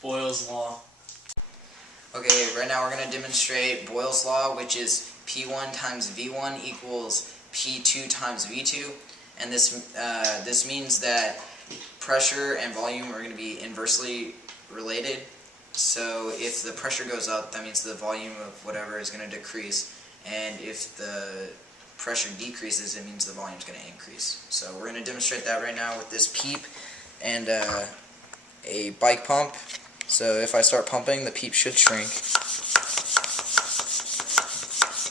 Boyle's law. Okay, right now we're going to demonstrate Boyle's law, which is P1 times V1 equals P2 times V2. And this means that pressure and volume are going to be inversely related. So if the pressure goes up, that means the volume of whatever is going to decrease. And if the pressure decreases, it means the volume is going to increase. So we're going to demonstrate that right now with this PEEP and a bike pump. So if I start pumping, the PEEP should shrink.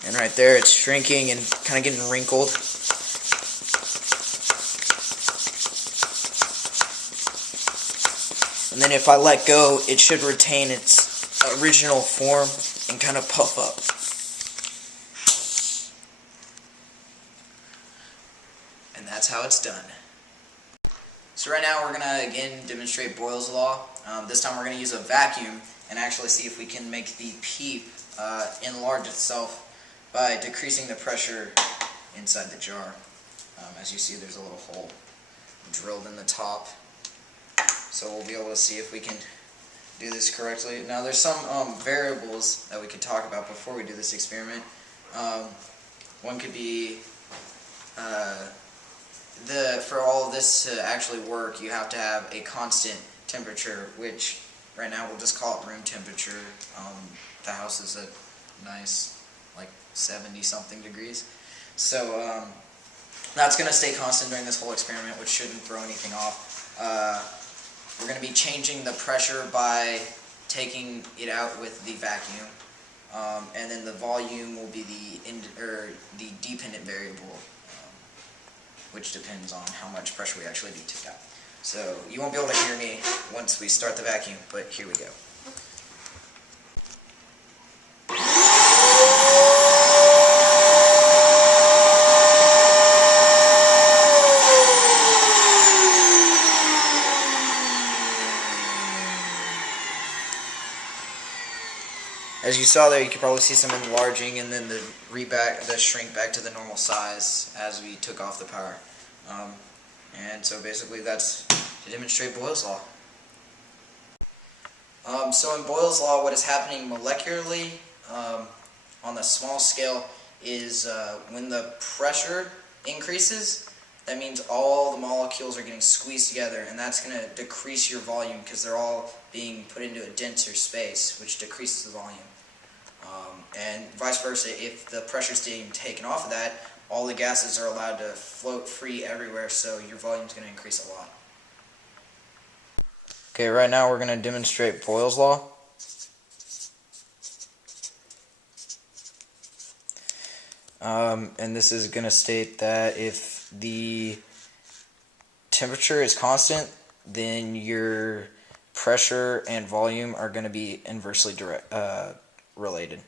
And right there, it's shrinking and kind of getting wrinkled. And then if I let go, it should retain its original form and kind of puff up. And that's how it's done. So right now we're going to again demonstrate Boyle's law. This time we're going to use a vacuum and actually see if we can make the PEEP enlarge itself by decreasing the pressure inside the jar. As you see, there's a little hole drilled in the top. So we'll be able to see if we can do this correctly. Now there's some variables that we could talk about before we do this experiment. One could be for all of this to actually work, you have to have a constant temperature, which right now we'll just call it room temperature. The house is at nice, like 70 something degrees. So that's going to stay constant during this whole experiment, which shouldn't throw anything off. We're going to be changing the pressure by taking it out with the vacuum, and then the volume will be the dependent variable, which depends on how much pressure we actually do take out. So you won't be able to hear me once we start the vacuum, but here we go. As you saw there, you could probably see some enlarging and then the shrink back to the normal size as we took off the power. And so basically that's to demonstrate Boyle's law. So in Boyle's law, what is happening molecularly on the small scale is when the pressure increases, that means all the molecules are getting squeezed together, and that's going to decrease your volume because they're all being put into a denser space, which decreases the volume. And vice versa, if the pressure is being taken off of that, all the gases are allowed to float free everywhere, so your volume is going to increase a lot. Okay, right now we're going to demonstrate Boyle's law. And this is going to state that if the temperature is constant, then your pressure and volume are going to be inversely related.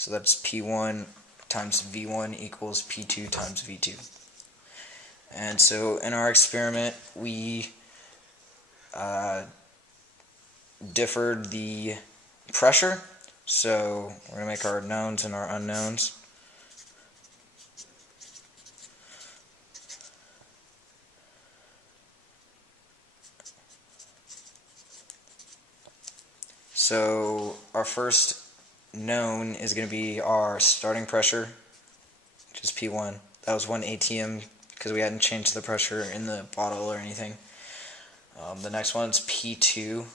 So that's P1 times V1 equals P2 times V2. And so in our experiment, we differed the pressure. So we're going to make our knowns and our unknowns. So our first known is going to be our starting pressure, which is P1. That was 1 atm because we hadn't changed the pressure in the bottle or anything. The next one's P2,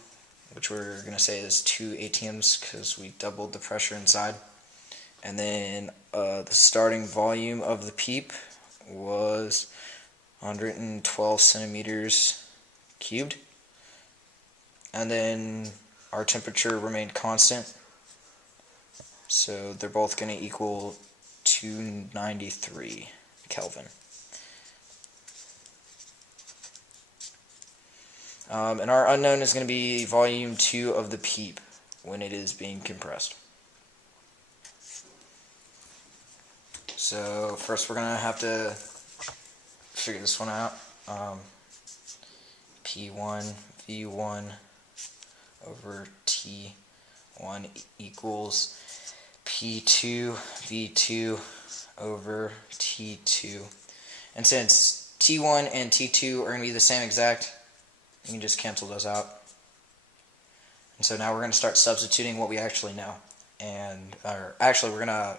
which we're going to say is 2 atms because we doubled the pressure inside. And then the starting volume of the PEEP was 112 centimeters cubed. And then our temperature remained constant, so they're both going to equal 293 Kelvin. And our unknown is going to be volume 2 of the PEEP when it is being compressed. So first we're going to have to figure this one out. P1 V1 over T1 equals P2 V2 over T2. And since T1 and T2 are going to be the same exact, you can just cancel those out. So now we're going to start substituting what we actually know. Or actually, we're going to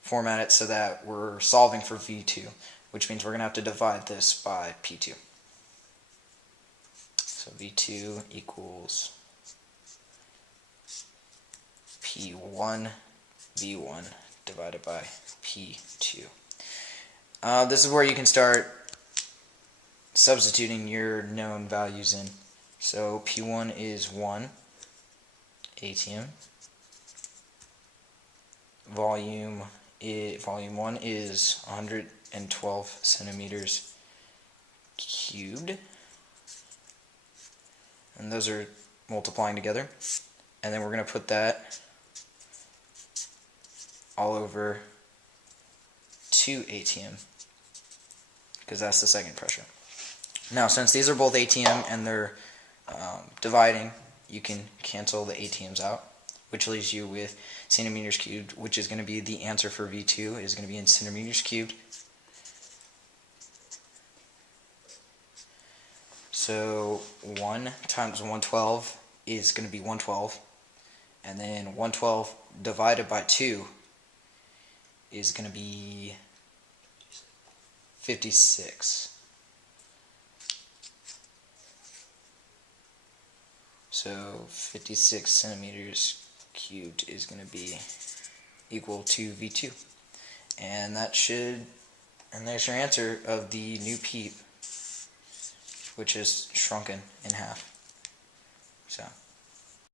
format it so that we're solving for V2, which means we're going to have to divide this by P2. So V2 equals P1 V1 divided by P2. This is where you can start substituting your known values in. So P1 is 1 atm. Volume 1 is 112 centimeters cubed. And those are multiplying together. And then we're going to put that all over 2 atm, because that's the second pressure. Now, since these are both atm and they're dividing, you can cancel the atms out, which leaves you with centimeters cubed, which is going to be the answer for V2, is going to be in centimeters cubed. So 1 times 112 is going to be 112, and then 112 divided by 2 is going to be 56. So 56 centimeters cubed is going to be equal to V2. And there's your answer of the new PEEP, which is shrunken in half. So